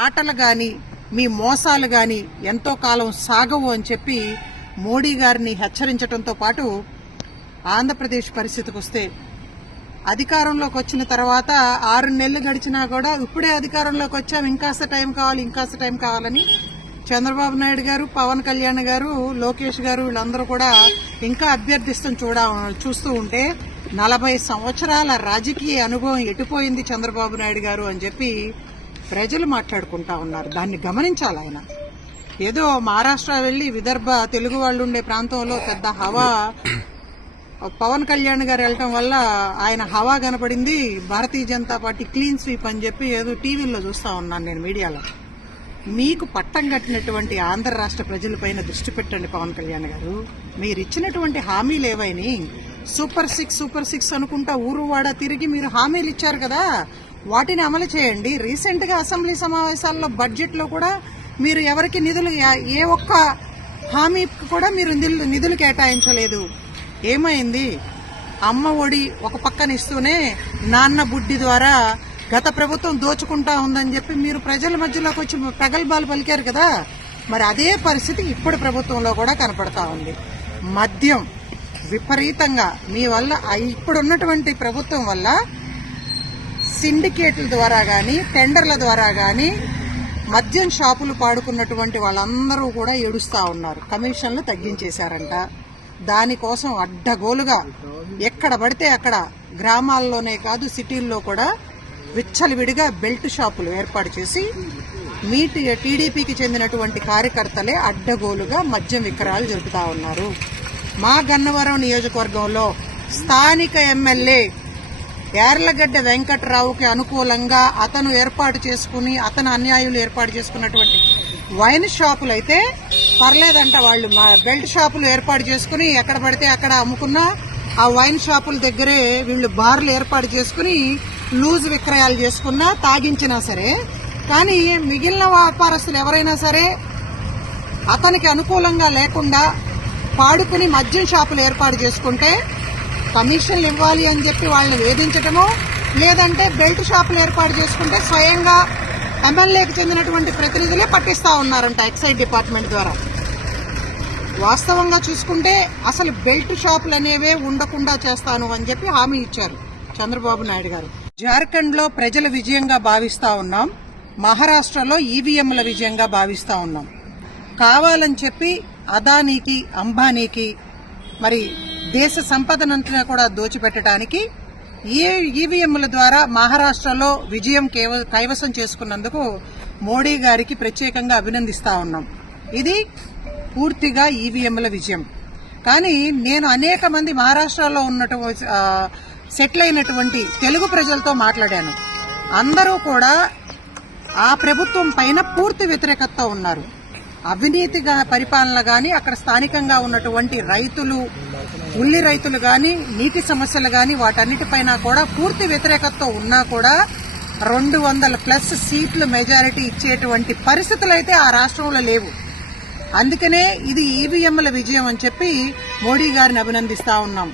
ఆటలు కానీ మీ మోసాలు కానీ ఎంతో కాలం సాగవు అని చెప్పి మోడీ గారిని హెచ్చరించడంతో పాటు ఆంధ్రప్రదేశ్ పరిస్థితికి వస్తే అధికారంలోకి వచ్చిన తర్వాత ఆరు నెలలు గడిచినా కూడా ఇప్పుడే అధికారంలోకి వచ్చాం. ఇంకాస్త టైం కావాలి ఇంకాస్త టైం కావాలని చంద్రబాబు నాయుడు గారు పవన్ కళ్యాణ్ గారు లోకేష్ గారు వీళ్ళందరూ కూడా ఇంకా అభ్యర్థిస్తాం చూడ చూస్తూ ఉంటే నలభై సంవత్సరాల రాజకీయ అనుభవం ఎటుపోయింది చంద్రబాబు నాయుడు గారు అని చెప్పి ప్రజలు మాట్లాడుకుంటా ఉన్నారు. దాన్ని గమనించాలి ఆయన. ఏదో మహారాష్ట్ర వెళ్ళి విదర్భ తెలుగు వాళ్ళు ఉండే ప్రాంతంలో పెద్ద హవా పవన్ కళ్యాణ్ గారు వెళ్ళటం వల్ల ఆయన హవా కనపడింది. Bharatiya Janata party clean sweep అని చెప్పి ఏదో టీవీల్లో చూస్తూ ఉన్నాను నేను మీడియాలో. మీకు పట్టం కట్టినటువంటి ఆంధ్ర రాష్ట్ర ప్రజలపైన దృష్టి పెట్టండి పవన్ కళ్యాణ్ గారు. మీరు ఇచ్చినటువంటి హామీలు ఏవైనా? సూపర్ సిక్స్ సూపర్ సిక్స్ అనుకుంటా ఊరు వాడ తిరిగి మీరు హామీలు ఇచ్చారు కదా. వాటిని అమలు చేయండి. రీసెంట్గా అసెంబ్లీ సమావేశాల్లో బడ్జెట్లో కూడా మీరు ఎవరికి నిధులు ఏ ఒక్క హామీ కూడా మీరు నిధులు నిధులు కేటాయించలేదు. ఏమైంది? అమ్మ ఒడి ఒక పక్కన ఇస్తూనే నాన్న బుడ్డి ద్వారా గత ప్రభుత్వం దోచుకుంటా ఉందని చెప్పి మీరు ప్రజల మధ్యలోకి వచ్చి ప్రగల్భాలు పలికారు కదా? మరి అదే పరిస్థితి ఇప్పుడు ప్రభుత్వంలో కూడా కనపడతా ఉంది. మద్యం విపరీతంగా మీ వల్ల ఇప్పుడు ఉన్నటువంటి ప్రభుత్వం వల్ల సిండికేట్ల ద్వారా కానీ టెండర్ల ద్వారా కానీ మద్యం షాపులు పాడుకున్నటువంటి వాళ్ళందరూ కూడా ఏడుస్తూ ఉన్నారు. కమిషన్లు తగ్గించేశారంట. దానికోసం అడ్డగోలుగా ఎక్కడ పడితే అక్కడ గ్రామాల్లోనే కాదు సిటీల్లో కూడా విచ్చలవిడిగా బెల్ట్ షాపులు ఏర్పాటు చేసి మీ టీడీపీకి చెందినటువంటి కార్యకర్తలే అడ్డగోలుగా మద్యం విక్రయాలు జరుపుతా ఉన్నారు. మా గన్నవరం నియోజకవర్గంలో స్థానిక ఎమ్మెల్యే యార్లగడ్డ వెంకట్రావుకి అనుకూలంగా అతను ఏర్పాటు చేసుకుని అతను అన్యాయులు ఏర్పాటు చేసుకున్నటువంటి వైన్ షాపులు అయితే పర్లేదంట వాళ్ళు. మా బెల్ట్ షాపులు ఏర్పాటు చేసుకుని ఎక్కడ పడితే అక్కడ అమ్ముకున్నా ఆ వైన్ షాపుల దగ్గరే వీళ్ళు బార్లు ఏర్పాటు చేసుకుని లూజ్ విక్రయాలు చేసుకున్నా తాగించినా సరే. కానీ మిగిలిన వ్యాపారస్తులు ఎవరైనా సరే అతనికి అనుకూలంగా లేకుండా పాడుకుని మద్యం షాపులు ఏర్పాటు చేసుకుంటే కమిషన్లు ఇవ్వాలి అని చెప్పి వాళ్ళని వేధించటమో లేదంటే బెల్ట్ షాపులు ఏర్పాటు చేసుకుంటే స్వయంగా ఎమ్మెల్యేకి చెందినటువంటి ప్రతినిధులే పట్టిస్తా ఉన్నారంట ఎక్సైజ్ డిపార్ట్మెంట్ ద్వారా. వాస్తవంగా చూసుకుంటే అసలు బెల్ట్ షాపులు అనేవే ఉండకుండా చేస్తాను అని చెప్పి హామీ ఇచ్చారు చంద్రబాబు నాయుడు గారు. జార్ఖండ్లో ప్రజల విజయంగా భావిస్తూ ఉన్నాం. మహారాష్ట్రలో ఈవీఎంల విజయంగా భావిస్తూ ఉన్నాం. కావాలని చెప్పి అదానీకి అంబానీకి మరి దేశ సంపదనంతా కూడా దోచిపెట్టడానికి ఈ ఈవీఎంల ద్వారా మహారాష్ట్రలో విజయం కైవసం చేసుకున్నందుకు మోడీ గారికి ప్రత్యేకంగా అభినందిస్తా ఉన్నాం. ఇది పూర్తిగా ఈవీఎంల విజయం. కానీ నేను అనేక మంది మహారాష్ట్రలో ఉన్నటువంటి సెటిల్ అయినటువంటి తెలుగు ప్రజలతో మాట్లాడాను. అందరూ కూడా ఆ ప్రభుత్వం పైన పూర్తి వ్యతిరేకతతో ఉన్నారు. అవినీతిగా పరిపాలన కానీ అక్కడ స్థానికంగా ఉన్నటువంటి రైతులు ఉల్లి రైతులు కానీ నీటి సమస్యలు కానీ వాటన్నిటిపైన కూడా పూర్తి వ్యతిరేకతతో ఉన్నా కూడా రెండు వందల ప్లస్ సీట్లు మెజారిటీ ఇచ్చేటువంటి పరిస్థితులు అయితే ఆ రాష్ట్రంలో లేవు. అందుకనే ఇది ఈవీఎంల విజయం అని చెప్పి మోడీ గారిని అభినందిస్తా ఉన్నాం.